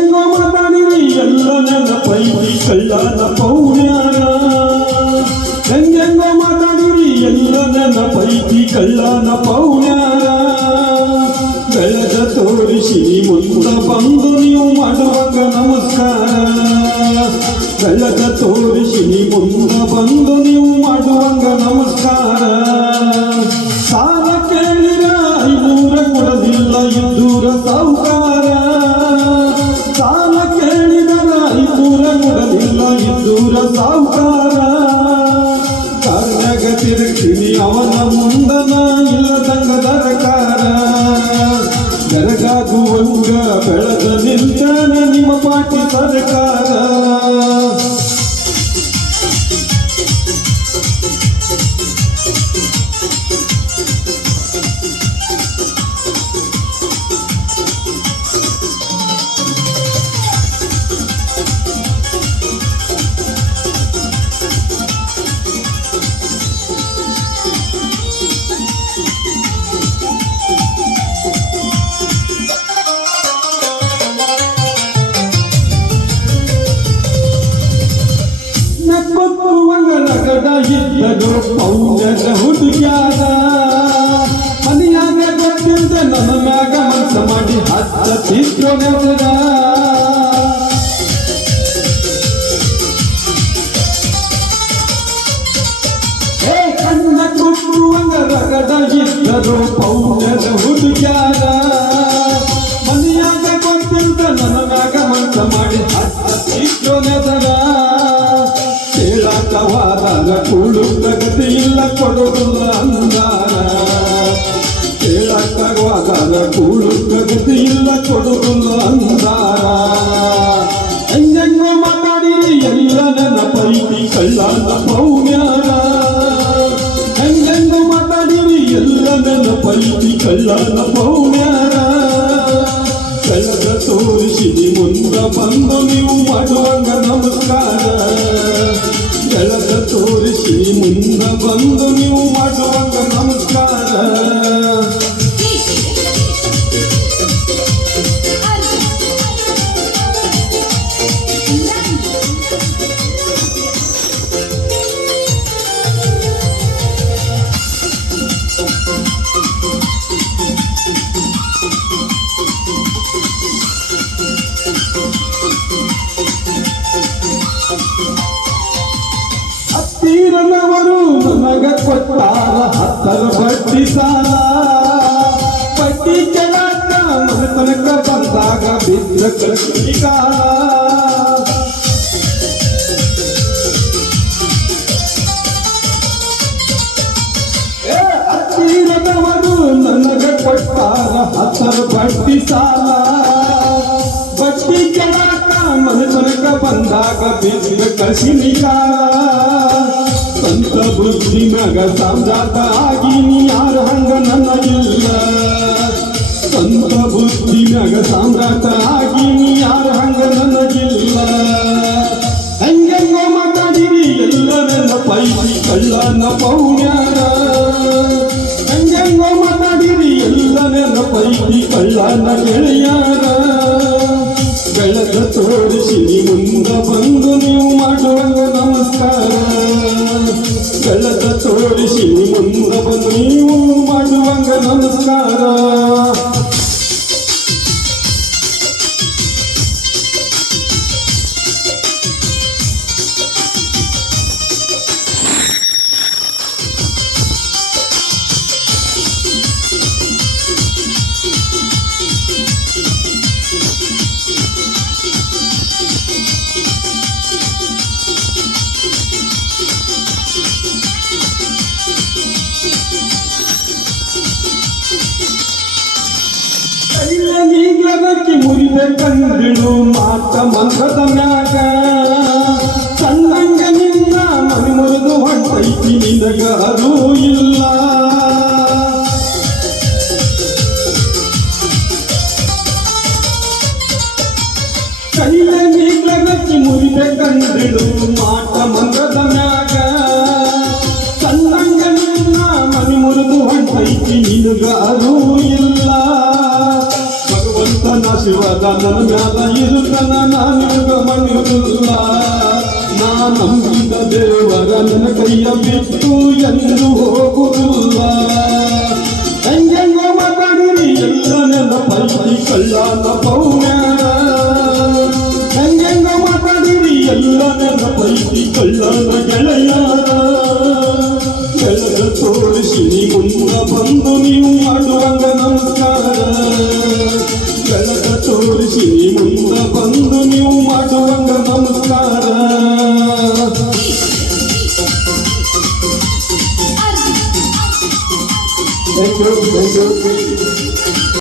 ಹೆಂಗೆಂಗೋ ಮಾತಾಡಿರಿ ಎಲ್ಲ ನೆನಪೈತಿ ಕಳ್ಳನ ಪೌಣ್ಯಾನ ಹೆಂಗೆಂಗೋ ಮಾತಾಡಿರಿ ಎಲ್ಲ ನೆನಪೈತಿ ಕಳ್ಳನ ಪೌಣ್ಯಾನ ಬೆಳೆದ ತೋರಿಸಿ ಮುಂದ ಬಂದು ನೀವು ಮಾಡುವಾಗ ನಮಸ್ಕಾರ ಬೆಳೆದ ತೋರಿಸಿ ಮುಂದ ಬಂದು ನೀವು ಮಾಡುವಾಗ ನಮಸ್ಕಾರ ಸಾಲ ಕೇಳಿರ 500 ಕೊಡಲಿಲ್ಲ ಇದ್ದೂರ ಸಾಹುಕಾರ ಸಾಲ ಕೇಳಿದರ 500 ಕೊಡಲಿಲ್ಲ ಇದ್ದೂರ ಸಾಹುಕಾರ ಕಾರ್ಯಾಗ ತಿರುಗ್ತೀನಿ ಅವನ ಮುಂದನ ಇಲ್ಲದಂಗ ದರಕಾರ ಬೆರಗಾಗುವಂಗ ಬೆಳೆದ ನಿಲ್ತಾನ ನಿಮ್ಮ ಪಾಟಿ ಸರ್ಕಾರ ಇದ್ದರು ಪೌಣ್ಯದ ಹುಡುಗ್ಯಾದ ಮನೆಯಾಗ ಗೊತ್ತಿಲ್ದ ನನ್ನ ಮ್ಯಾಗ ಮನಸ ಮಾಡಿ ಹಚ್ಚತಿದ್ರು ನೆವದ ಕಣ್ಣ ಕುಕ್ಕುವಂಗ ರಗಡ ಇದ್ದರು ಪೌಣ್ಯದ ಹುಡುಗ್ಯಾದ ಮನೆಯಾಗ ಗೊತ್ತಿಲ್ದ ನನ್ನ ಮ್ಯಾಗ ಮನಸ ಮಾಡಿ ಹಚ್ಚತಿದ್ರು ನೆವದ ಕೇಳಕವಾದ ಕೂಳು ಪ್ರಗತಿ ಇಲ್ಲ ಕೊಡುವುದಿಲ್ಲ ಅಂದಾರ ಕೇಳಕವಾದ ಕೂಳು ಪ್ರಗತಿ ಇಲ್ಲ ಕೊಡುವುದಿಲ್ಲ ಅಂದಾರ ಹೆಂಗೆಂಗೋ ಮಾತಾಡಿರಿ ಎಲ್ಲ ನೆನಪೈತಿ ಕಳ್ಳನ ಪೌಣ್ಯಾನ ಹೆಂಗೆಂಗೋ ಮಾತಾಡಿರಿ ಎಲ್ಲ ನೆನಪೈತಿ ಕಳ್ಳನ ಪೌಣ್ಯಾನ ಕಳ್ಳದ ತೋರಿಸಿ ಮುಂದ ಬಂದು ನೀವು ಮಾಡುವಂಗ ನಮಸ್ಕಾರ ಬೆಳೆದ ತೋರಿಸಿ ಮುಂದ ಬಂದು ನೀವು ಮಾಡುವಾಗ ನಮಸ್ಕಾರ ತೀರನವರು ನನಗ ಕೊಟ್ಟಾರ 10 ಬಡ್ಡಿ ಸಾಲ ಬಡ್ಡಿ ಕೆಳಕ ಮನೆತನಕ ಬಂದಾಗ ಬಿದ್ದ ಕೃಷಿಗಾಲ ತೀರನವರು ನನಗ ಕೊಟ್ಟಾರ 10 ಬಡ್ಡಿ ಸಾಲ ಬಡ್ಡಿ ಕೆಳಕ ಮನೆತನಕ ಬಂದಾಗ ಬಿದ್ದ ಕೃಷಿಗಾಲ ಸ್ವಂತ ಬುದ್ಧಿ ಮಗ ಸಾಮ್ರಾಟ ಆಗಿ ನೀ ಯಾರ ಹಂಗ ನನಗಿಲ್ಲ ಸ್ವಂತ ಬುದ್ಧಿ ಮಗ ಸಾಮ್ರಾಟ ಆಗಿ ನೀ ಯಾರ ಹಂಗ ನನಗಿಲ್ಲ ಹೆಂಗೆಂಗೋ ಮಾತಾಡಿರಿ ಎಲ್ಲ ನೆನಪೈತಿ ಕಳ್ಳನ ಪೌಣ್ಯಾನ ಹೆಂಗೆಂಗೋ ಮಾತಾಡಿರಿ ಎಲ್ಲ ನೆನಪೈತಿ ಕಳ್ಳನ ಗೆಳೆಯಾರ ಬೆಳೆದ ತೋರಿಸಿ ಮುಂದ ಬಂದು ನೀವು ಮಾಡುವಂಗ ನಮಸ್ಕಾರ ಬೆಳೆದ ತೋರಿಸಿ ಮುಂದ ಬಂದು ನೀವು ಮಾಡುವಂಗ ನಮಸ್ಕಾರ ನೀಗ್ಲದಕ್ಕೆ ಮುರಿದ ಕಂದಿಳು ಮಾತ ಮಂತ್ರದ ಮ್ಯಾಗ ಸಣ್ಣಂಗ ನಿನ್ನ ಮನೆ ಮುರಿದು ಹೊಂಟೈತಿ ನಿನಗ ಅದು ಇಲ್ಲ ಕೈಲ ನೀಗ್ಲದಕ್ಕೆ ಮುರಿದ ಕಂದಿಳು ಮಾತ ಮಂತ್ರದ ಮ್ಯಾಗ ಸಣ್ಣಂಗ ನಿನ್ನ ಮನೆ ಮುರಿದು ಹೊಂಟೈತಿ ನಿನಗ ಅದು ಇಲ್ಲ ಆಶೀರ್ವಾದ ನನ್ನ ಮ್ಯಾಲ ಇರುತ್ತನ ನಾನು ಮಣಿಯುವುದಿಲ್ಲ ನಾ ನಂಬಿದ ದೇವರ ನನ್ನ ಕೈಯ ಬಿಟ್ಟು ಎಂದು ಹೋಗುವುದಿಲ್ಲ ಹೆಂಗೆಂಗೋ ಮಾತಾಡಿರಿ ಎಲ್ಲ ನನ್ನ ಪೈಕಿ ಕಳ್ಳನ ಪೌಣ್ಯಾರ ಹೆಂಗೆಂಗೋ ಮಾತಾಡಿರಿ ಎಲ್ಲ ನನ್ನ ಪೈಕಿ ಕಳ್ಳನ ಗೆಳೆಯಾರ